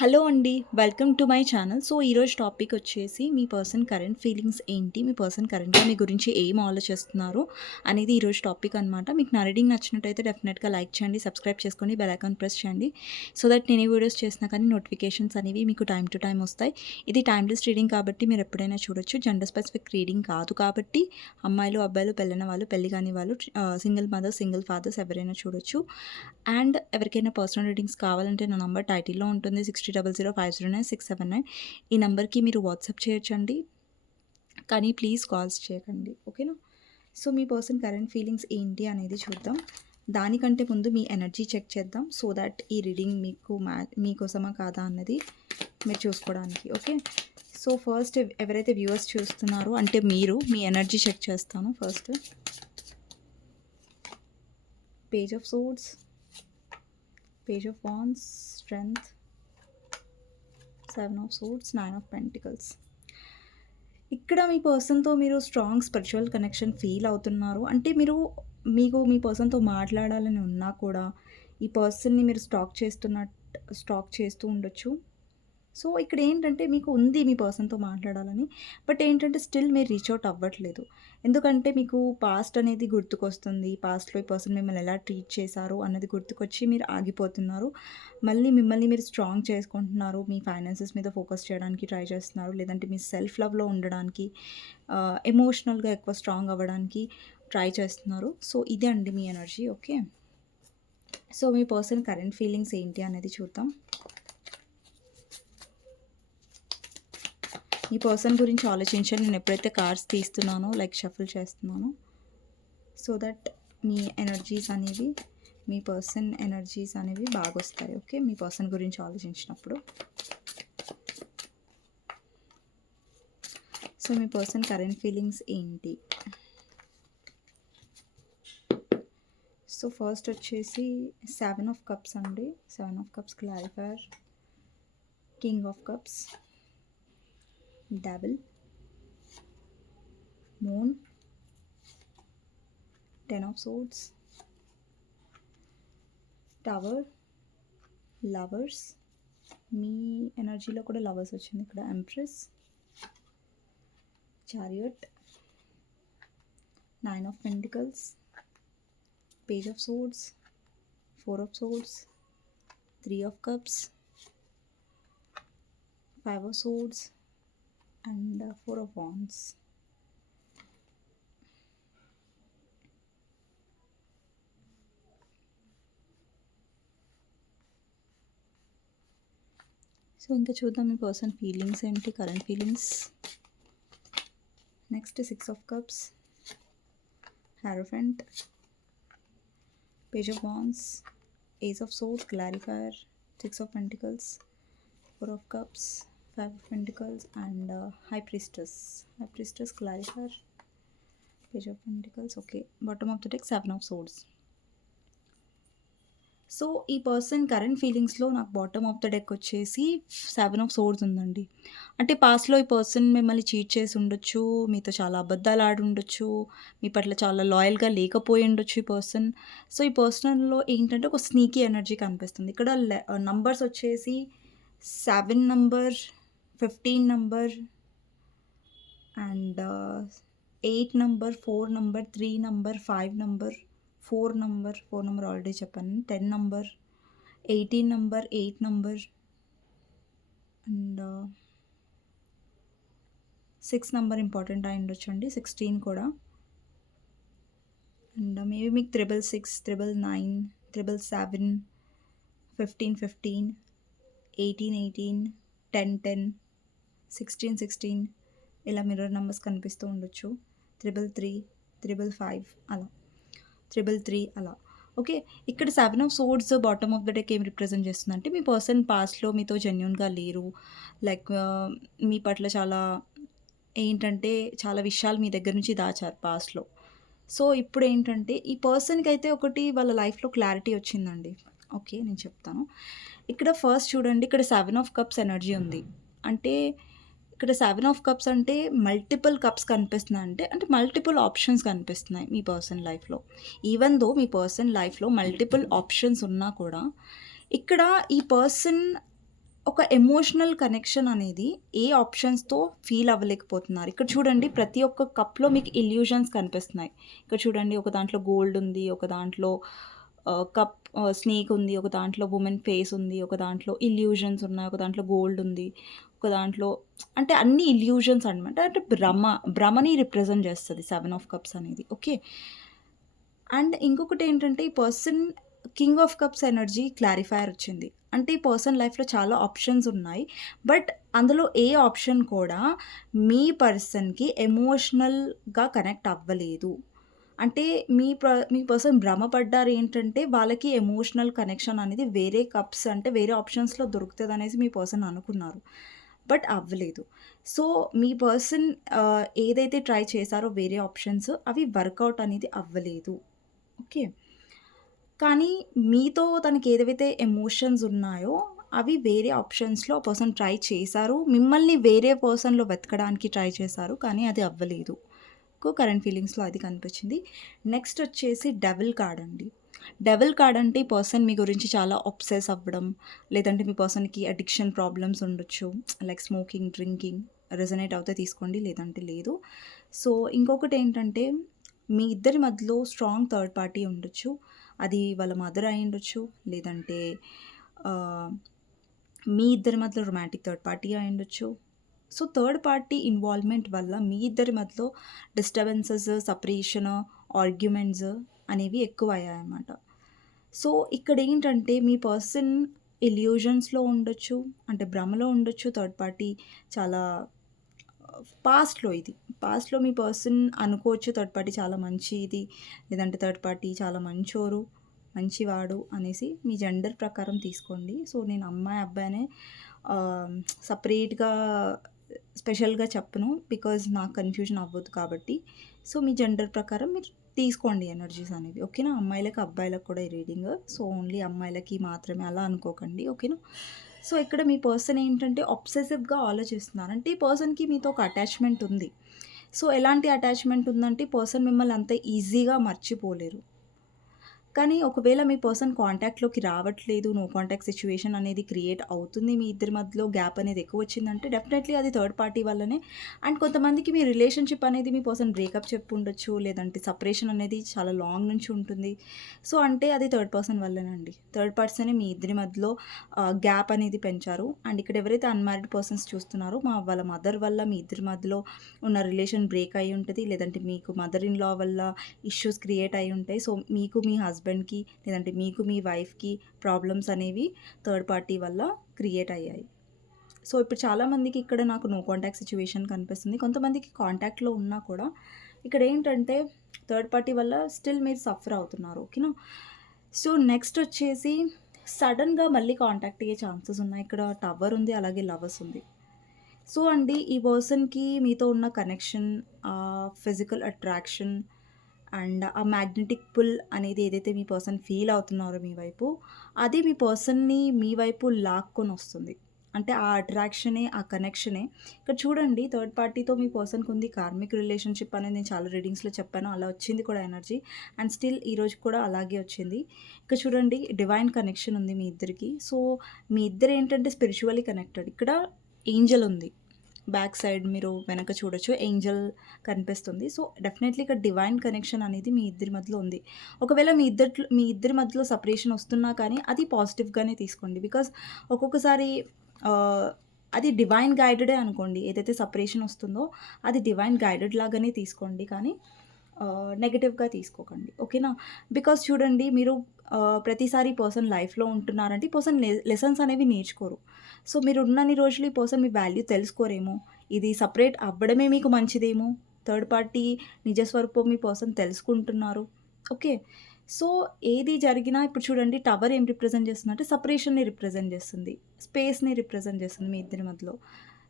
Hello అండి. Welcome to my channel. So, ఈరోజు topic వచ్చేసి మీ పర్సన్ కరెంట్ ఫీలింగ్స్ ఏంటి? మీ పర్సన్ కరెంట్‌గా మీ గురించి ఏం ఆలోచిస్తున్నారు? అనేది ఈరోజు టాపిక్ అనమాట. మీకు నా రీడింగ్ నచ్చినట్టయితే డెఫినెట్‌గా లైక్ చేయండి, సబ్స్క్రైబ్ చేసుకోండి, బెల్ ఐకాన్ ప్రెస్ చేయండి. సో దట్ నేను ఏ వీడియోస్ చేసినా కానీ నోటిఫికేషన్స్ అనేవి మీకు టైమ్ టు టైమ్ వస్తాయి. ఇది టైమ్‌లెస్ రీడింగ్ కాబట్టి మీరు ఎప్పుడైనా చూడొచ్చు. జెండర్ స్పెసిఫిక్ రీడింగ్ కాదు కాబట్టి అమ్మాయిలు, అబ్బాయిలు, పెళ్ళైన వాళ్ళు, పెళ్లి కాని వాళ్ళు, సింగిల్ మదర్స్, సింగిల్ ఫాదర్స్ ఎవరైనా చూడొచ్చు. అండ్ ఎవరికైనా పర్సనల్ రీడింగ్స్ కావాలంటే నా నంబర్ టైటిల్‌లో ఉంటుంది. 60005009 ఈ నంబర్‌కి మీరు వాట్సాప్ చేయొచ్చండి. కానీ ప్లీజ్ కాల్స్ చేయకండి. ఓకేనా? సో, మీ పర్సన్ కరెంట్ ఫీలింగ్స్ ఏంటి అనేది చూద్దాం. దానికంటే ముందు మీ ఎనర్జీ చెక్ చేద్దాం. సో దట్ ఈ రీడింగ్ మీకు మీకోసమా కాదా అన్నది మీరు చూసుకోవడానికి. ఓకే. సో, ఫస్ట్ ఎవరైతే వ్యూవర్స్ చూస్తున్నారో అంటే మీరు మీ ఎనర్జీ చెక్ చేస్తాను first. Page of swords, page of wands, strength, 7 of swords, 9 of pentacles. ఇక్కడ మీ పర్సన్‌తో మీరు స్ట్రాంగ్ స్పిరిచువల్ కనెక్షన్ ఫీల్ అవుతున్నారు. అంటే మీకు మీ పర్సన్‌తో మాట్లాడాలని ఉన్నా కూడా ఈ పర్సన్‌ని మీరు స్టాక్ చేస్తూ ఉండొచ్చు. సో, ఇక్కడేంటంటే మీకు ఉంది మీ పర్సన్‌తో మాట్లాడాలని. బట్ ఏంటంటే స్టిల్ మీరు రీచ్ ఔట్ అవ్వట్లేదు. ఎందుకంటే మీకు పాస్ట్ అనేది గుర్తుకొస్తుంది. పాస్ట్‌లో ఈ పర్సన్ మిమ్మల్ని ఎలా ట్రీట్ చేశారు అన్నది గుర్తుకొచ్చి మీరు ఆగిపోతున్నారు. మళ్ళీ మిమ్మల్ని మీరు స్ట్రాంగ్ చేసుకుంటున్నారు. మీ ఫైనాన్సెస్ మీద ఫోకస్ చేయడానికి ట్రై చేస్తున్నారు. లేదంటే మీ సెల్ఫ్ లవ్‌లో ఉండడానికి ఎమోషనల్‌గా ఎక్కువ స్ట్రాంగ్ అవ్వడానికి ట్రై చేస్తున్నారు. సో, ఇదే అండి మీ ఎనర్జీ. ఓకే. సో, మీ పర్సన్ కరెంట్ ఫీలింగ్స్ ఏంటి అనేది చూద్దాం. ఈ పర్సన్ గురించి ఆలోచించండి. నేను ఎప్పుడైతే కార్డ్స్ తీస్తున్నానో లైక్ షఫుల్ చేస్తున్నానో సో దట్ మీ పర్సన్ ఎనర్జీస్ అనేవి బాగా వస్తాయి. ఓకే. మీ పర్సన్ గురించి ఆలోచించినప్పుడు. సో, మీ పర్సన్ కరెంట్ ఫీలింగ్స్ ఏంటి? సో, ఫస్ట్ వచ్చేసి 7 ఆఫ్ కప్స్ అండి. 7 of cups clarifier, king of cups, double, moon, 10 of swords, tower, lovers. మీ ఎనర్జీలో కూడా లవర్స్ వచ్చింది ఇక్కడ. Empress, chariot, 9 of pentacles, page of swords, 4 of swords, 3 of cups, 5 of swords and 4 of wands. So, ఇంకా చూద్దాం మీ person feelings ఏంటి, current feelings. Next 6 of cups, hierophant, page of wands, ace of swords clarifier, 6 of pentacles, 4 of cups, 5 of pentacles and high priestess clarifier, page of pentacles. Okay. Bottom of the deck 7 of swords. So, ఈ person current ఫీలింగ్స్‌లో నాకు bottom of the deck వచ్చేసి 7 of swords ఉందండి. అంటే పాస్ట్‌లో ఈ person మిమ్మల్ని cheat చేసి ఉండొచ్చు. మీతో చాలా అబద్ధాలు ఆడి ఉండొచ్చు. మీ పట్ల చాలా లాయల్‌గా లేకపోయి ఉండొచ్చు ఈ పర్సన్. సో, ఈ పర్సన్‌లో ఏంటంటే ఒక స్నీకీ ఎనర్జీ కనిపిస్తుంది. ఇక్కడ నంబర్స్ వచ్చేసి 7 number, 15 number and 8 number, 4 number, 3 number, 5 number, 4 number already చెప్పాను. 10 number, 18 number, 8 number and 6 number important అయి ఉండొచ్చండి. 16 కూడా. అండ్ మేబీ మీకు 666, 999, 777, 1515, 1818, 1010, 1616 ఇలా మిర్రర్ నెంబర్స్ కనిపిస్తూ ఉండొచ్చు. 333, 555 అలా, 333 అలా. ఓకే. ఇక్కడ 7 of swords bottom of the deck ఏం రిప్రజెంట్ చేస్తుందంటే మీ పర్సన్ పాస్ట్‌లో మీతో జెన్యూన్‌గా లేరు. లైక్ మీ పట్ల ఏంటంటే చాలా విషయాలు మీ దగ్గర నుంచి దాచారు పాస్ట్‌లో. సో, ఇప్పుడేంటంటే ఈ పర్సన్‌కైతే ఒకటి వాళ్ళ లైఫ్‌లో క్లారిటీ వచ్చిందండి. ఓకే. నేను చెప్తాను. ఇక్కడ ఫస్ట్ చూడండి, ఇక్కడ 7 ఆఫ్ కప్స్ ఎనర్జీ ఉంది. అంటే ఇక్కడ 7 ఆఫ్ కప్స్ అంటే మల్టిపుల్ కప్స్ కనిపిస్తున్నాయంటే అంటే మల్టిపుల్ ఆప్షన్స్ కనిపిస్తున్నాయి మీ పర్సన్ లైఫ్‌లో. ఈవెన్ దో మీ పర్సన్ లైఫ్‌లో మల్టిపుల్ ఆప్షన్స్ ఉన్నా కూడా ఇక్కడ ఈ పర్సన్ ఒక ఎమోషనల్ కనెక్షన్ అనేది ఏ ఆప్షన్స్‌తో ఫీల్ అవ్వలేకపోతున్నారు. ఇక్కడ చూడండి ప్రతి ఒక్క కప్‌లో మీకు ఇల్యూషన్స్ కనిపిస్తున్నాయి. ఇక్కడ చూడండి ఒక దాంట్లో గోల్డ్ ఉంది. ఒక దాంట్లో స్నేక్ ఉంది. ఒక దాంట్లో వుమెన్ ఫేస్ ఉంది. ఒక దాంట్లో ఇల్యూషన్స్ ఉన్నాయి. ఒక దాంట్లో గోల్డ్ ఉంది. ఒక దాంట్లో అంటే అన్ని ఇల్యూషన్స్ అనమాట. అంటే భ్రమని రిప్రజెంట్ చేస్తది 7 ఆఫ్ కప్స్ అనేది. ఓకే. అండ్ ఇంకొకటేంటంటే ఈ person king of cups energy clarifier వచ్చింది. అంటే ఈ పర్సన్ లైఫ్‌లో చాలా ఆప్షన్స్ ఉన్నాయి. బట్ అందులో ఏ ఆప్షన్ కూడా మీ పర్సన్‌కి ఎమోషనల్‌గా కనెక్ట్ అవ్వలేదు. అంటే మీ పర్సన్ భ్రమపడ్డారు ఏంటంటే వాళ్ళకి ఎమోషనల్ కనెక్షన్ అనేది వేరే కప్స్ అంటే వేరే ఆప్షన్స్‌లో దొరుకుతదనేసి మీ పర్సన్ అనుకున్నారు. బట్ అవ్వలేదు. సో, మీ పర్సన్ ఏదైతే ట్రై చేశారో వేరే ఆప్షన్స్ అవి వర్కౌట్ అనేది అవ్వలేదు. ఓకే. కానీ మీతో తనకేదైతే ఎమోషన్స్ ఉన్నాయో, అవి వేరే ఆప్షన్స్‌లో ఆ పర్సన్ ట్రై చేశారు. మిమ్మల్ని వేరే పర్సన్‌లో వెతకడానికి ట్రై చేశారు. కానీ అది అవ్వలేదు. కరెంట్ ఫీలింగ్స్‌లో అది కనిపించింది. నెక్స్ట్ వచ్చేసి డెవిల్ కార్డ్ అండి. డెవిల్ కార్డ్ అంటే ఈ పర్సన్ మీ గురించి చాలా అబ్సెస్ అవ్వడం, లేదంటే మీ పర్సన్‌కి అడిక్షన్ ప్రాబ్లమ్స్ ఉండొచ్చు. లైక్ స్మోకింగ్, డ్రింకింగ్ రెజొనేట్ అవుతే తీసుకోండి. లేదంటే లేదు. సో, ఇంకొకటేంటంటే మీ ఇద్దరి మధ్యలో స్ట్రాంగ్ థర్డ్ పార్టీ ఉండొచ్చు. అది వాళ్ళ మదర్ అయ్యుండొచ్చు. లేదంటే ఆహ్, మీ ఇద్దరి మధ్యలో రొమాంటిక్ థర్డ్ పార్టీ అయ్యుండొచ్చు. సో, థర్డ్ పార్టీ ఇన్వాల్వ్‌మెంట్ వల్ల మీ ఇద్దరి మధ్యలో డిస్టర్బెన్సెస్, సెపరేషన్, ఆర్గ్యుమెంట్స్ అనేవి ఎక్కువయ్యాయన్నమాట. సో, ఇక్కడేంటంటే మీ పర్సన్ ఇల్యూజన్స్‌లో ఉండొచ్చు. అంటే భ్రమలో ఉండొచ్చు. థర్డ్ పార్టీ చాలా పాస్ట్‌లో ఇది. పాస్ట్‌లో మీ పర్సన్ అనుకోవచ్చు థర్డ్ పార్టీ చాలా మంచిది. లేదంటే థర్డ్ పార్టీ చాలా మంచోరు, మంచివాడు అనేసి మీ జెండర్ ప్రకారం తీసుకోండి. సో, నేను అమ్మాయి, అబ్బాయి సెపరేట్‌గా స్పెషల్‌గా చెప్పను. బికాజ్ నాకు కన్‌ఫ్యూజన్ అవ్వద్దు కాబట్టి. సో, మీ జెండర్ ప్రకారం మీరు తీసుకోండి ఎనర్జీస్ అనేవి. ఓకేనా? అమ్మాయిలకి, అబ్బాయిలకు కూడా ఈ రీడింగ్. సో, ఓన్లీ అమ్మాయిలకి మాత్రమే అలా అనుకోకండి. ఓకేనా? సో, ఇక్కడ మీ పర్సన్ ఏంటంటే అబ్సెసివ్‌గా ఆలోచిస్తున్నారు. అంటే ఈ పర్సన్‌కి మీతో ఒక అటాచ్‌మెంట్ ఉంది. సో, ఎలాంటి అటాచ్‌మెంట్ ఉందంటే ఈ పర్సన్ మిమ్మల్ని అంత ఈజీగా మర్చిపోలేరు. కానీ ఒకవేళ మీ పర్సన్ కాంటాక్ట్‌లోకి రావట్లేదు, నో కాంటాక్ట్ సిట్యుయేషన్ అనేది క్రియేట్ అవుతుంది. మీ ఇద్దరి మధ్యలో గ్యాప్ అనేది ఎక్కువొచ్చిందంటే డెఫినెట్‌లీ అది థర్డ్ పార్టీ వల్లనే. అండ్ కొంతమందికి మీ రిలేషన్‌షిప్ అనేది మీ పర్సన్ బ్రేకప్ చెప్పుండొచ్చు. లేదంటే సెపరేషన్ అనేది చాలా లాంగ్ నుంచి ఉంటుంది. సో, అంటే అది థర్డ్ పర్సన్ వల్లేనండి. థర్డ్ పర్సనే మీ ఇద్దరి మధ్యలో గ్యాప్ అనేది పెంచారు. అండ్ ఇక్కడ ఎవరైతే అన్‌మ్యారీడ్ పర్సన్స్ చూస్తున్నారో వాళ్ళ మదర్ వల్ల మీ ఇద్దరి మధ్యలో ఉన్న రిలేషన్ బ్రేక్ అయ్యి ఉంటది. లేదంటే మీకు మదర్ ఇన్ లా వల్ల ఇష్యూస్ క్రియేట్ అయ్యి ఉంటాయి. సో, మీకు మీ హస్బెండ్‌కి లేదంటే మీకు మీ వైఫ్‌కి ప్రాబ్లమ్స్ అనేవి థర్డ్ పార్టీ వల్ల క్రియేట్ అయ్యాయి. సో, ఇప్పుడు చాలామందికి ఇక్కడ నాకు నో కాంటాక్ట్ సిట్యుయేషన్ కనిపిస్తుంది. కొంతమందికి కాంటాక్ట్‌లో ఉన్నా కూడా ఇక్కడేంటంటే థర్డ్ పార్టీ వల్ల స్టిల్ మీరు సఫర్ అవుతున్నారు. ఓకేనా? సో, నెక్స్ట్ వచ్చేసి సడెన్‌గా మళ్ళీ కాంటాక్ట్ అయ్యే ఛాన్సెస్ ఉన్నాయి. ఇక్కడ టవర్ ఉంది. అలాగే లవర్స్ ఉంది. సో అండి, ఈ పర్సన్‌కి మీతో ఉన్న కనెక్షన్, ఫిజికల్ అట్రాక్షన్ అండ్ ఆ మ్యాగ్నెటిక్ పుల్ అనేది ఏదైతే మీ పర్సన్ ఫీల్ అవుతున్నారో మీ వైపు, అది మీ పర్సన్‌ని మీ వైపు లాక్కొనొస్తుంది. అంటే ఆ అట్రాక్షనే, ఆ కనెక్షనే. ఇక్కడ చూడండి థర్డ్ పార్టీతో మీ పర్సన్‌కి ఉంది కార్మిక్ రిలేషన్‌షిప్ అనేది నేను చాలా రీడింగ్స్‌లో చెప్పాను. అలా వచ్చింది కూడా ఎనర్జీ. అండ్ స్టిల్ ఈరోజు కూడా అలాగే వచ్చింది. ఇక్కడ చూడండి డివైన్ కనెక్షన్ ఉంది మీ ఇద్దరికి. సో, మీ ఇద్దరు ఏంటంటే స్పిరిచువల్లీ కనెక్టెడ్. ఇక్కడ ఏంజెల్ ఉంది. బ్యాక్ సైడ్ మీరు వెనక చూడొచ్చు. ఏంజెల్ కనిపిస్తుంది. సో, డెఫినెట్‌లీ ఇక్కడ డివైన్ కనెక్షన్ అనేది మీ ఇద్దరి మధ్యలో ఉంది. ఒకవేళ మీ ఇద్దరి మధ్యలో సెపరేషన్ వస్తున్నా కానీ అది పాజిటివ్‌గానే తీసుకోండి. బికాజ్ ఒక్కొక్కసారి ఆహ్, అది డివైన్ గైడెడే అనుకోండి. ఏదైతే సెపరేషన్ వస్తుందో అది డివైన్ గైడెడ్ లాగానే తీసుకోండి. కానీ నెగెటివ్‌గా తీసుకోకండి. ఓకేనా? బికాజ్ చూడండి మీరు ప్రతిసారి పర్సన్ లైఫ్‌లో ఉంటున్నారంటే ఈ పర్సన్ లెసన్స్ అనేవి నేర్చుకోరు. సో, మీరు ఉన్నన్ని రోజులు ఈ పర్సన్ మీ వాల్యూ తెలుసుకోరేమో. ఇది సెపరేట్ అవ్వడమే మీకు మంచిదేమో. థర్డ్ పార్టీ నిజ స్వరూపం మీ పర్సన్ తెలుసుకుంటున్నారు. ఓకే. సో, ఏది జరిగినా ఇప్పుడు చూడండి టవర్ ఏం రిప్రజెంట్ చేస్తుందంటే సెపరేషన్‌ని రిప్రజెంట్ చేస్తుంది. స్పేస్‌ని రిప్రజెంట్ చేస్తుంది మీ ఇద్దరి మధ్యలో.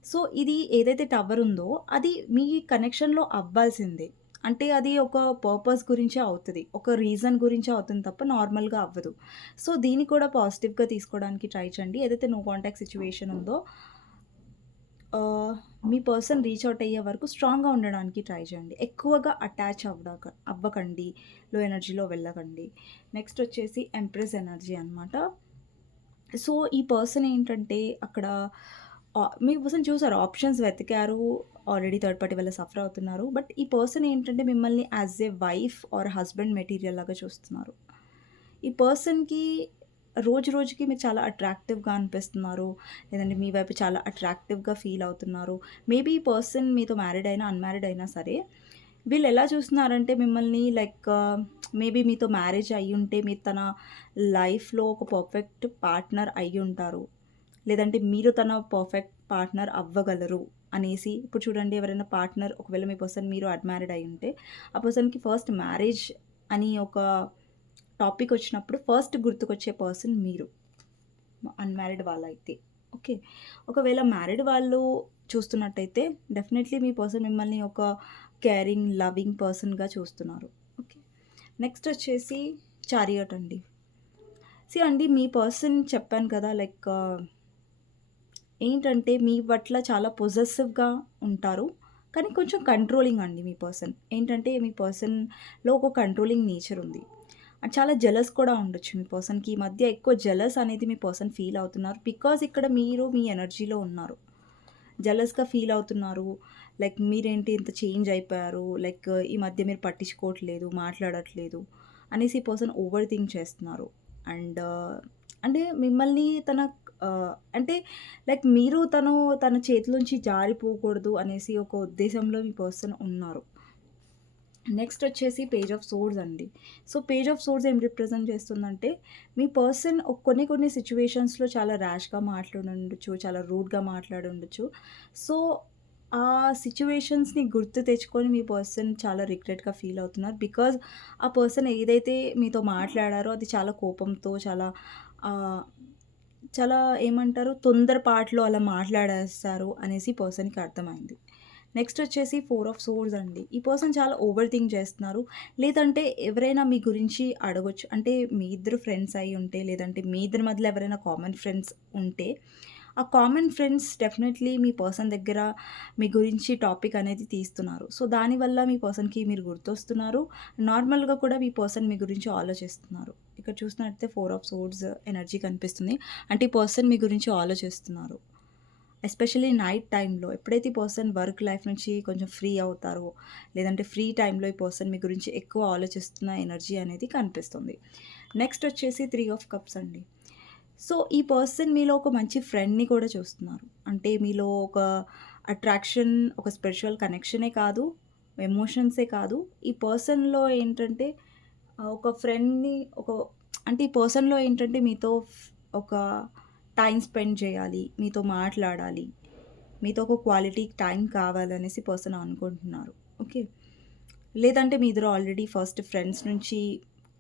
సో, ఇది ఏదైతే టవర్ ఉందో అది మీ కనెక్షన్‌లో అవ్వాల్సిందే. అంటే అది ఒక పర్పస్ గురించే అవుతది. ఒక రీజన్ గురించే అవుతుంది తప్ప నార్మల్‌గా అవ్వదు. సో, దీన్ని కూడా పాజిటివ్‌గా తీసుకోవడానికి ట్రై చేయండి. ఏదైతే నో కాంటాక్ట్ సిట్యుయేషన్ ఉందో ఆహ్, మీ పర్సన్ రీచ్ ఔట్ అయ్యే వరకు స్ట్రాంగ్‌గా ఉండడానికి ట్రై చేయండి. ఎక్కువగా అటాచ్ అవ్వకండి. లో ఎనర్జీలో వెళ్ళకండి. నెక్స్ట్ వచ్చేసి ఎంప్రెస్ ఎనర్జీ అనమాట. సో, ఈ పర్సన్ ఏంటంటే అక్కడ మీ పర్సన్ చూసారు ఆప్షన్స్ వెతికారు. ఆల్రెడీ థర్డ్ పార్టీ వల్ల సఫర్ అవుతున్నారు. బట్ ఈ పర్సన్ ఏంటంటే మిమ్మల్ని as a wife or husband material లాగా చూస్తున్నారు. ఈ పర్సన్‌కి రోజు రోజుకి మీరు చాలా అట్రాక్టివ్‌గా అనిపిస్తున్నారు. లేదంటే మీ వైపు చాలా అట్రాక్టివ్‌గా ఫీల్ అవుతున్నారు. మేబీ ఈ పర్సన్ మీతో మ్యారీడ్ అయినా, అన్‌మ్యారీడ్ అయినా సరే, వీళ్ళు ఎలా చూస్తున్నారంటే మిమ్మల్ని లైక్ మేబీ మీతో మ్యారేజ్ అయ్యుంటే మీరు తన లైఫ్‌లో ఒక పర్ఫెక్ట్ పార్ట్నర్ అయ్యుంటారు. లేదంటే మీరు తన పర్ఫెక్ట్ పార్ట్నర్ అవ్వగలరు అనేసి ఇప్పుడు చూడండి ఎవరైనా పార్ట్నర్ ఒకవేళ మీ పర్సన్ మీరు అన్‌మ్యారీడ్ అయ్యుంటే, ఆ పర్సన్‌కి ఫస్ట్ మ్యారేజ్ అని ఒక టాపిక్ వచ్చినప్పుడు ఫస్ట్ గుర్తుకొచ్చే పర్సన్ మీరు. అన్‌మ్యారీడ్ వాళ్ళైతే. ఓకే. ఒకవేళ మ్యారీడ్ వాళ్ళు చూస్తున్నట్టయితే డెఫినైట్‌లీ మీ పర్సన్ మిమ్మల్ని ఒక కేరింగ్, లవింగ్ పర్సన్‌గా చూస్తున్నారు. ఓకే. నెక్స్ట్ వచ్చేసి చారియట్ అండి. అండి మీ పర్సన్ చెప్పాను కదా! లైక్ ఏంటంటే మీ పట్ల చాలా పొసెసివ్‌గా ఉంటారు. కానీ కొంచెం కంట్రోలింగ్ అండి మీ పర్సన్. ఏంటంటే మీ పర్సన్‌లో ఒక కంట్రోలింగ్ నేచర్ ఉంది. అండ్ చాలా జెలస్ కూడా ఉండొచ్చు మీ పర్సన్‌కి. ఈ మధ్య ఎక్కువ జెలస్ అనేది మీ పర్సన్ ఫీల్ అవుతున్నారు. బికాజ్ ఇక్కడ మీరు మీ ఎనర్జీలో ఉన్నారు. జెలస్‌గా ఫీల్ అవుతున్నారు. లైక్ మీరేంటి ఇంత చేంజ్ అయిపోయారు. లైక్ ఈ మధ్య మీరు పట్టించుకోవట్లేదు, మాట్లాడట్లేదు అనేసి ఈ పర్సన్ ఓవర్ థింక్ చేస్తున్నారు. అండ్ అంటే మిమ్మల్ని తన అంటే లైక్ మీరు తన చేతిలోంచి జారిపోకూడదు అనేసి ఒక ఉద్దేశంలో మీ పర్సన్ ఉన్నారు. నెక్స్ట్ వచ్చేసి పేజ్ ఆఫ్ సోర్డ్స్ అండి. పేజ్ ఆఫ్ సోర్డ్స్ ఏం రిప్రజెంట్ చేస్తుందంటే, మీ పర్సన్ కొన్ని సిట్యుయేషన్స్‌లో చాలా ర్యాష్‌గా మాట్లాడుండొచ్చు, చాలా రూడ్‌గా మాట్లాడుండొచ్చు. సో, ఆ సిట్యుయేషన్స్‌ని గుర్తు తెచ్చుకొని మీ పర్సన్ చాలా రిగ్రెట్‌గా ఫీల్ అవుతున్నారు. బికాజ్ ఆ పర్సన్ ఏదైతే మీతో మాట్లాడారో అది చాలా కోపంతో ఆహ్, చాలా ఏమంటారు తొందరపాటులో అలా మాట్లాడేస్తారు అనేసి పర్సన్‌కి అర్థమైంది. నెక్స్ట్ వచ్చేసి 4 ఆఫ్ సోర్డ్స్ అండి. ఈ పర్సన్ చాలా ఓవర్ థింక్ చేస్తున్నారు. లేదంటే ఎవరైనా మీ గురించి అడగొచ్చు. అంటే మీ ఇద్దరు ఫ్రెండ్స్ అయ్యుంటే, లేదంటే మీ ఇద్దరి మధ్యలో ఎవరైనా కామన్ ఫ్రెండ్స్ ఉంటే, ఆ కామన్ ఫ్రెండ్స్ డెఫినెట్‌లీ మీ పర్సన్ దగ్గర మీ గురించి టాపిక్ అనేది తీస్తున్నారు. దానివల్ల మీ పర్సన్‌కి మీరు గుర్తొస్తున్నారు. నార్మల్‌గా కూడా మీ పర్సన్ మీ గురించి ఆలోచిస్తున్నారు. ఇక్కడ చూసినట్టయితే 4 ఆఫ్ సోర్డ్స్ ఎనర్జీ కనిపిస్తుంది. అంటే ఈ పర్సన్ మీ గురించి ఆలోచిస్తున్నారు. ఎస్పెషల్లీ నైట్ టైమ్‌లో ఎప్పుడైతే ఈ పర్సన్ వర్క్ లైఫ్ నుంచి కొంచెం ఫ్రీ అవుతారో, లేదంటే ఫ్రీ టైమ్‌లో ఈ పర్సన్ మీ గురించి ఎక్కువ ఆలోచిస్తున్న ఎనర్జీ అనేది కనిపిస్తుంది. నెక్స్ట్ వచ్చేసి 3 ఆఫ్ కప్స్ అండి. ఈ పర్సన్ మీలో ఒక మంచి ఫ్రెండ్‌ని కూడా చూస్తున్నారు. అంటే మీలో ఒక అట్రాక్షన్, ఒక స్పిరిచువల్ కనెక్షనే కాదు, ఎమోషన్సే కాదు. ఈ పర్సన్‌లో ఏంటంటే ఒక ఫ్రెండ్‌ని అంటే ఈ పర్సన్‌లో ఏంటంటే మీతో ఒక టైమ్ స్పెండ్ చేయాలి, మీతో మాట్లాడాలి, మీతో ఒక క్వాలిటీ టైం కావాలనేసి పర్సన్ అనుకుంటున్నారు. ఓకే. లేదంటే మీ ఇద్దరు ఆల్రెడీ ఫస్ట్ ఫ్రెండ్స్ నుంచి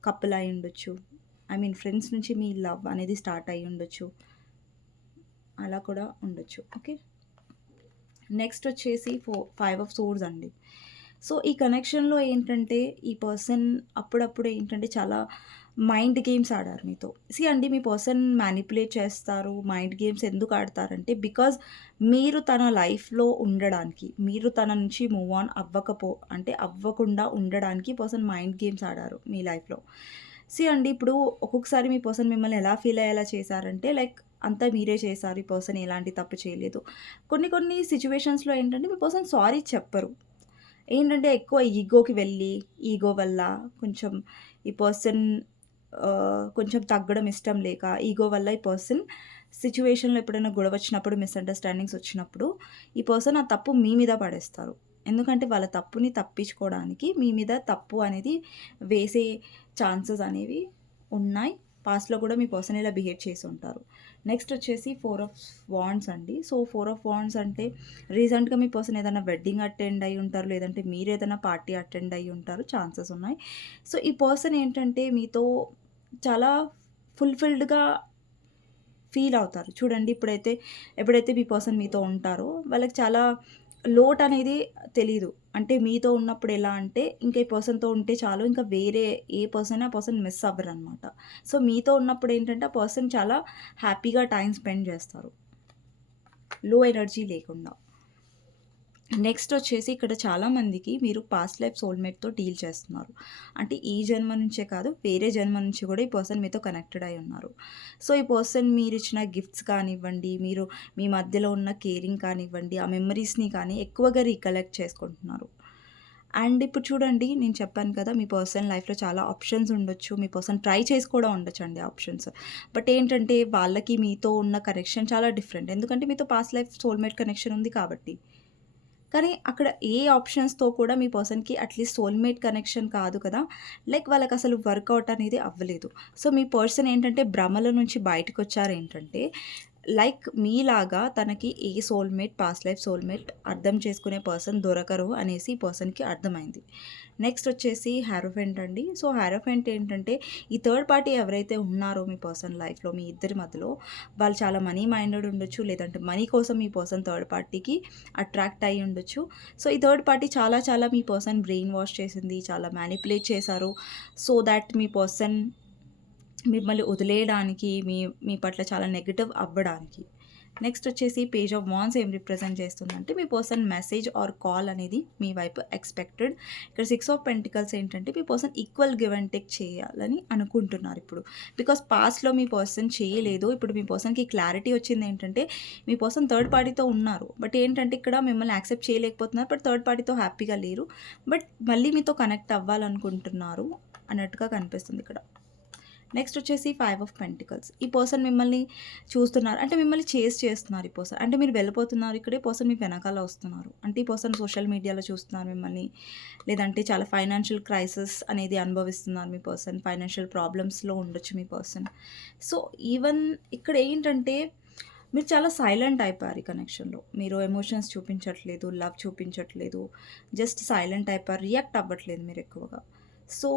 కపుల్ అయ్యుండొచ్చు. ఐ మీన్ ఫ్రెండ్స్ నుంచి మీ లవ్ అనేది స్టార్ట్ అయ్యుండొచ్చు. అలా కూడా ఉండొచ్చు. ఓకే. నెక్స్ట్ వచ్చేసి 5 ఆఫ్ సోర్డ్స్ అండి. ఈ కనెక్షన్‌లో ఏంటంటే ఈ పర్సన్ అప్పుడప్పుడు ఏంటంటే చాలా మైండ్ గేమ్స్ ఆడారు మీతో. అండి మీ పర్సన్ మ్యానిప్యులేట్ చేస్తారు. మైండ్ గేమ్స్ ఎందుకు ఆడతారంటే బికాజ్ మీరు తన లైఫ్‌లో ఉండడానికి, మీరు తన నుంచి మూవ్ ఆన్ అంటే అవ్వకుండా ఉండడానికి పర్సన్ మైండ్ గేమ్స్ ఆడారు మీ లైఫ్‌లో. అండి ఇప్పుడు ఒక్కొక్కసారి మీ పర్సన్ మిమ్మల్ని ఎలా ఫీల్ అయ్యేలా చేశారంటే లైక్ అంతా మీరే చేశారు. ఈ పర్సన్ ఎలాంటి తప్పు చేయలేదు. కొన్ని సిట్యుయేషన్స్‌లో ఏంటంటే మీ పర్సన్ సారీ చెప్పరు. ఏంటంటే ఎక్కువ ఈగోకి వెళ్ళి, ఈగో వల్ల కొంచెం ఈ పర్సన్ కొంచెం తగ్గడం ఇష్టం లేక, ఈగో వల్ల ఈ పర్సన్ సిట్యుయేషన్‌లో ఎప్పుడైనా గొడవ వచ్చినప్పుడు, మిస్‌అండర్‌స్టాండింగ్స్ వచ్చినప్పుడు, ఈ పర్సన్ ఆ తప్పు మీ మీద పడేస్తారు. ఎందుకంటే వాళ్ళ తప్పుని తప్పించుకోవడానికి మీ మీద తప్పు అనేది వేసే ఛాన్సెస్ అనేవి ఉన్నాయి. పాస్ట్‌లో కూడా మీ పర్సన్ ఇలా బిహేవ్ చేసుంటారు. నెక్స్ట్ వచ్చేసి 4 ఆఫ్ వాండ్స్ అండి. 4 ఆఫ్ వాండ్స్ అంటే రీసెంట్‌గా మీ పర్సన్ ఏదైనా వెడ్డింగ్ అటెండ్ అయ్యి ఉంటారు. లేదంటే మీరేదైనా పార్టీ అటెండ్ అయ్యి ఉంటారు. ఛాన్సెస్ ఉన్నాయి. ఈ పర్సన్ ఏంటంటే మీతో చాలా ఫుల్‌ఫిల్డ్‌గా ఫీల్ అవుతారు. చూడండి ఎప్పుడైతే మీ పర్సన్ మీతో ఉంటారో వాళ్ళకి చాలా లోటనేది తెలీదు. అంటే మీతో ఉన్నప్పుడు ఎలా అంటే ఇంకా ఈ పర్సన్‌తో ఉంటే చాలు ఇంకా వేరే ఏ పర్సన్ ఆ పర్సన్ మిస్ అవ్వరనమాట. మీతో ఉన్నప్పుడు ఏంటంటే ఆ పర్సన్ చాలా హ్యాపీగా టైమ్ స్పెండ్ చేస్తారు. లో ఎనర్జీ లేకుండా. నెక్స్ట్ వచ్చేసి ఇక్కడ చాలామందికి మీరు పాస్ట్ లైఫ్ సోల్‌మేట్‌తో డీల్ చేస్తున్నారు. అంటే ఈ జన్మ నుంచే కాదు, వేరే జన్మ నుంచి కూడా ఈ పర్సన్ మీతో కనెక్టెడ్ అయి ఉన్నారు. సో, ఈ పర్సన్ మీరిచ్చిన గిఫ్ట్స్ కానివ్వండి, మీరు మీ మధ్యలో ఉన్న కేరింగ్ కానివ్వండి, ఆ మెమరీస్‌ని కానీ ఎక్కువగా రికలెక్ట్ చేసుకుంటున్నారు. అండ్ ఇప్పుడు చూడండి, నేను చెప్పాను కదా! మీ పర్సన్ లైఫ్‌లో చాలా ఆప్షన్స్ ఉండొచ్చు. మీ పర్సన్ ట్రై చేసి కూడా ఉండొచ్చండి ఆప్షన్స్. బట్ ఏంటంటే వాళ్ళకి మీతో ఉన్న కనెక్షన్ చాలా డిఫరెంట్. ఎందుకంటే మీతో పాస్ట్ లైఫ్ సోల్‌మేట్ కనెక్షన్ ఉంది కాబట్టి. కానీ అక్కడ ఏ ఆప్షన్స్‌తో కూడా మీ పర్సన్‌కి అట్‌లీస్ట్ సోల్‌మేట్ కనెక్షన్ కాదు కదా! లైక్ వాళ్ళకసలు వర్కౌట్ అనేది అవ్వలేదు. సో, మీ పర్సన్ ఏంటంటే భ్రమల నుంచి బయటకొచ్చారేంటంటే, లైక్ మీలాగా తనకి ఏ సోల్‌మేట్, పాస్ట్ లైఫ్ సోల్‌మేట్ అర్థం చేసుకునే పర్సన్ దొరకరు అనేసి ఈ పర్సన్‌కి అర్థమైంది. నెక్స్ట్ వచ్చేసి హierophant అండి. సో, హierophant ఏంటంటే ఈ థర్డ్ పార్టీ ఎవరైతే ఉన్నారో మీ పర్సన్ లైఫ్‌లో మీ ఇద్దరి మధ్యలో, వాళ్ళు చాలా మనీ మైండెడ్ ఉండొచ్చు. లేదంటే మనీ కోసం మీ పర్సన్ థర్డ్ పార్టీకి అట్రాక్ట్ అయ్యి ఉండొచ్చు. సో, ఈ థర్డ్ పార్టీ చాలా చాలా మీ పర్సన్ బ్రెయిన్ వాష్ చేసింది. చాలా మ్యానిపులేట్ చేశారు. సో థాట్ మీ పర్సన్ మిమ్మల్ని వదిలేయడానికి, మీ మీ పట్ల చాలా నెగెటివ్ అవ్వడానికి. నెక్స్ట్ వచ్చేసి పేజ్ ఆఫ్ వాండ్స్ ఏం రిప్రజెంట్ చేస్తుందంటే, మీ పర్సన్ మెసేజ్ ఆర్ కాల్ అనేది మీ వైపు ఎక్స్‌పెక్టెడ్. ఇక్కడ 6 ఆఫ్ పెంటికల్స్ ఏంటంటే, మీ person equal give and take చేయాలని అనుకుంటున్నారు ఇప్పుడు. బికాస్ పాస్ట్‌లో మీ పర్సన్ చేయలేదు. ఇప్పుడు మీ పర్సన్‌కి క్లారిటీ వచ్చిందేంటంటే, మీ పర్సన్ థర్డ్ పార్టీతో ఉన్నారు. బట్ ఏంటంటే, ఇక్కడ మిమ్మల్ని యాక్సెప్ట్ చేయలేకపోతున్నారు. బట్ థర్డ్ పార్టీతో హ్యాపీగా లేరు. బట్ మళ్ళీ మీతో కనెక్ట్ అవ్వాలనుకుంటున్నారు అన్నట్టుగా కనిపిస్తుంది ఇక్కడ. నెక్స్ట్ వచ్చేసి 5 ఆఫ్ పెంటికల్స్. ఈ పర్సన్ మిమ్మల్ని చూస్తున్నారు. అంటే మిమ్మల్ని చేజ్ చేస్తున్నారు ఈ పర్సన్. అంటే మీరు వెళ్ళిపోతున్నారు ఇక్కడే పర్సన్ మీ వెనకాల వస్తున్నారు. అంటే ఈ పర్సన్ సోషల్ మీడియాలో చూస్తున్నారు మిమ్మల్ని. లేదంటే చాలా ఫైనాన్షియల్ క్రైసిస్ అనేది అనుభవిస్తున్నారు మీ పర్సన్. ఫైనాన్షియల్ ప్రాబ్లమ్స్‌లో ఉండొచ్చు మీ పర్సన్. సో, ఈవెన్ ఇక్కడ ఏంటంటే మీరు చాలా సైలెంట్ అయిపోయారు ఈ కనెక్షన్‌లో. మీరు ఎమోషన్స్ చూపించట్లేదు, లవ్ చూపించట్లేదు. జస్ట్ సైలెంట్ అయిపోయారు. రియాక్ట్ అవ్వట్లేదు మీరు ఎక్కువగా. సో,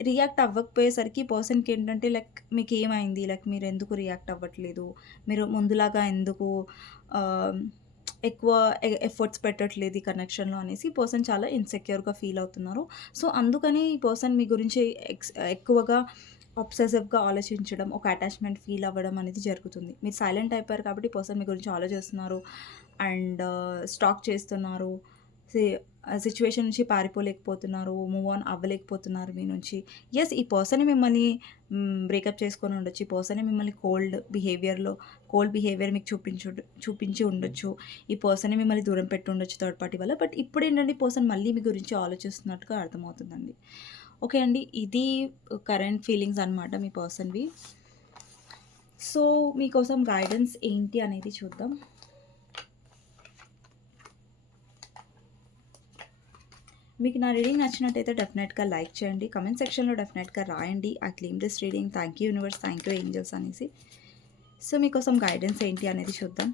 రియాక్ట్ అవ్వకపోయేసరికి పర్సన్‌కి ఏంటంటే లైక్ మీకేమైంది? లైక్ మీరెందుకు రియాక్ట్ అవ్వట్లేదు? మీరు ముందులాగా ఎందుకు ఆహ్, ఎక్కువ ఎఫర్ట్స్ పెట్టట్లేదు ఈ కనెక్షన్‌లో అనేసి ఈ పర్సన్ చాలా ఇన్‌సెక్యూర్‌గా ఫీల్ అవుతున్నారు. సో, అందుకని ఈ పర్సన్ మీ గురించి ఎక్కువగా అబ్సెసివ్‌గా ఆలోచించడం, ఒక అటాచ్‌మెంట్ ఫీల్ అవ్వడం అనేది జరుగుతుంది. మీరు సైలెంట్ అయిపోయారు కాబట్టి ఈ పర్సన్ మీ గురించి ఆలోచిస్తున్నారు అండ్ స్టాక్ చేస్తున్నారు. సి సిట్యుయేషన్ నుంచి పారిపోలేకపోతున్నారు. మూవ్ ఆన్ అవ్వలేకపోతున్నారు మీ నుంచి. యెస్, ఈ పర్సనే మిమ్మల్ని బ్రేకప్ చేసుకొని ఉండొచ్చు. ఈ పర్సనే మిమ్మల్ని కోల్డ్ బిహేవియర్ మీకు చూపించి ఉండొచ్చు. ఈ పర్సనే మిమ్మల్ని దూరం పెట్టి ఉండొచ్చు థర్డ్ పార్టీ వల్ల. బట్ ఇప్పుడేంటంటే ఈ పర్సన్ మళ్ళీ మీ గురించి ఆలోచిస్తున్నట్టుగా అర్థమవుతుందండి. ఓకే అండి. ఇది కరెంట్ ఫీలింగ్స్ అనమాట మీ పర్సన్‌వి. సో, మీకోసం గైడెన్స్ ఏంటి అనేది చూద్దాం. మీకు నా రీడింగ్ నచ్చినట్టయితే డెఫినెట్‌గా లైక్ చేయండి. కామెంట్ సెక్షన్‌లో డెఫినెట్‌గా రాయండి. I claim this reading. Thank you universe, thank you angels అనేసి. సో, మీకోసం గైడెన్స్ ఏంటి అనేది చూద్దాం.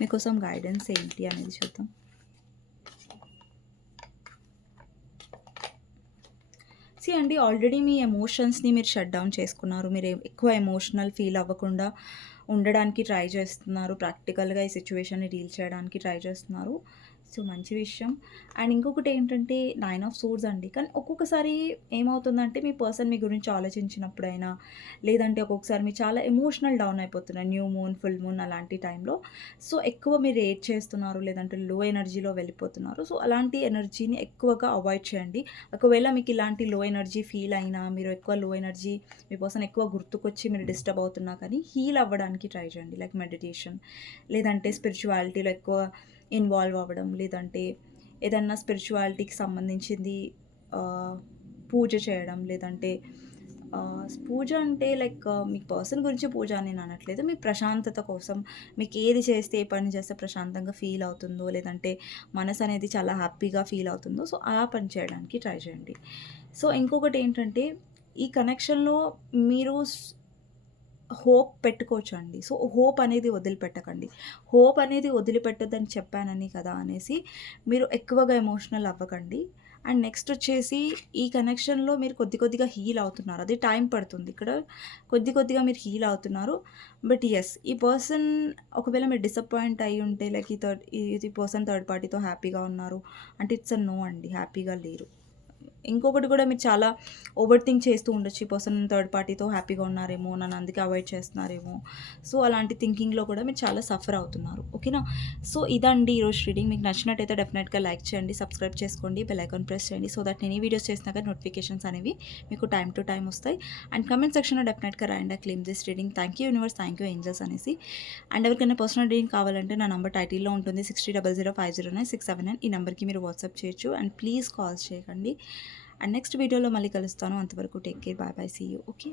మీకోసం గైడెన్స్ ఏంటి అనేది చూద్దాం. సీ అండి, ఆల్రెడీ మీ ఎమోషన్స్‌ని మీరు షట్ డౌన్ చేసుకున్నారు. మీరు ఎక్కువ ఎమోషనల్ ఫీల్ అవ్వకుండా ఉండడానికి ట్రై చేస్తున్నారు. ప్రాక్టికల్‌గా ఈ సిట్యుయేషన్‌ని డీల్ చేయడానికి ట్రై చేస్తున్నారు. సో, మంచి విషయం. అండ్ ఇంకొకటి ఏంటంటే 9 ఆఫ్ సోర్డ్స్ అండి. కానీ ఒక్కొక్కసారి ఏమవుతుందంటే మీ పర్సన్ మీ గురించి ఆలోచించినప్పుడైనా, లేదంటే ఒక్కొక్కసారి మీరు చాలా ఎమోషనల్ డౌన్ అయిపోతున్నారు. న్యూ మూన్, ఫుల్ మూన్ అలాంటి టైంలో. సో, ఎక్కువ మీరు ఏడ్ చేస్తున్నారు, లేదంటే లో ఎనర్జీలో వెళ్ళిపోతున్నారు. సో, అలాంటి ఎనర్జీని ఎక్కువగా అవాయిడ్ చేయండి. ఒకవేళ మీకు ఇలాంటి లో ఎనర్జీ ఫీల్ అయినా, మీరు ఎక్కువ లో ఎనర్జీ మీ పర్సన్ ఎక్కువ గుర్తుకొచ్చి మీరు డిస్టర్బ్ అవుతున్నా కానీ హీల్ అవ్వడానికి ట్రై చేయండి. లైక్ మెడిటేషన్, లేదంటే స్పిరిచువాలిటీలో ఎక్కువ ఇన్వాల్వ్ అవ్వడం, లేదంటే ఏదన్నా స్పిరిచువాలిటీకి సంబంధించింది పూజ చేయడం, లేదంటే పూజ అంటే లైక్ మీ పర్సన్ గురించి పూజ అని నేను అనట్లేదు. మీ ప్రశాంతత కోసం మీకు ఏది చేస్తే, ఏ పని చేస్తే ప్రశాంతంగా ఫీల్ అవుతుందో, లేదంటే మనసు అనేది చాలా హ్యాపీగా ఫీల్ అవుతుందో, సో ఆ పని చేయడానికి ట్రై చేయండి. సో, ఇంకొకటి ఏంటంటే ఈ కనెక్షన్‌లో మీరు హోప్ పెట్టుకోవచ్చండి. సో, హోప్ అనేది వదిలిపెట్టకండి. హోప్ అనేది వదిలిపెట్టొద్దని చెప్పానని కదా అనేసి మీరు ఎక్కువగా ఎమోషనల్ అవ్వకండి. అండ్ నెక్స్ట్ వచ్చేసి ఈ కనెక్షన్‌లో మీరు కొద్దిగా హీల్ అవుతున్నారు. అది టైం పడుతుంది. ఇక్కడ కొద్దిగా మీరు హీల్ అవుతున్నారు. బట్ యెస్, ఈ పర్సన్ ఒకవేళ మీరు డిసప్పాయింట్ అయ్యి ఉంటే లైక్ ఈ పర్సన్ థర్డ్ పార్టీతో హ్యాపీగా ఉన్నారు అంటే ఇట్స్ ఎ నో అండి. హ్యాపీగా లేరు. ఇంకొకటి కూడా మీరు చాలా ఓవర్ థింక్ చేస్తూ ఉండొచ్చు. ఈ పర్సన్ థర్డ్ పార్టీతో హ్యాపీగా ఉన్నారేమో, నన్ను అందుకే అవాయిడ్ చేస్తున్నారేమో. సో, అలాంటి థింకింగ్‌లో కూడా మీరు చాలా సఫర్ అవుతున్నారు. ఓకేనా? సో, ఇదండి ఈరోజు రీడింగ్. మీకు నచ్చినట్టయితే డెఫినెట్‌గా లైక్ చేయండి, సబ్స్క్రైబ్ చేసుకోండి, బెల్ ఐకాన్ ప్రెస్ చేయండి. సో దట్ నేను ఈ వీడియోస్ చేసినా కానీ నోటిఫికేషన్స్ అనేవి మీకు టైమ్ టు టైమ్ వస్తాయి. అండ్ కామెంట్ సెక్షన్‌లో డెఫినెట్‌గా రాయండి claim this reading. Thank you universe, thank you angels అనేసి. అండ్ ఎవరికైనా పర్సనల్ రీడింగ్ కావాలంటే నా నంబర్ టైటిల్‌లో ఉంటుంది. 6000509679 ఈ నెంబర్‌కి మీరు వాట్సాప్ చేయొచ్చు. అండ్ ప్లీజ్ కాల్స్ చేయకండి. అండ్ నెక్స్ట్ వీడియోలో మళ్ళీ కలుస్తాను. అంతవరకు take care. Bye bye. See you. Okay.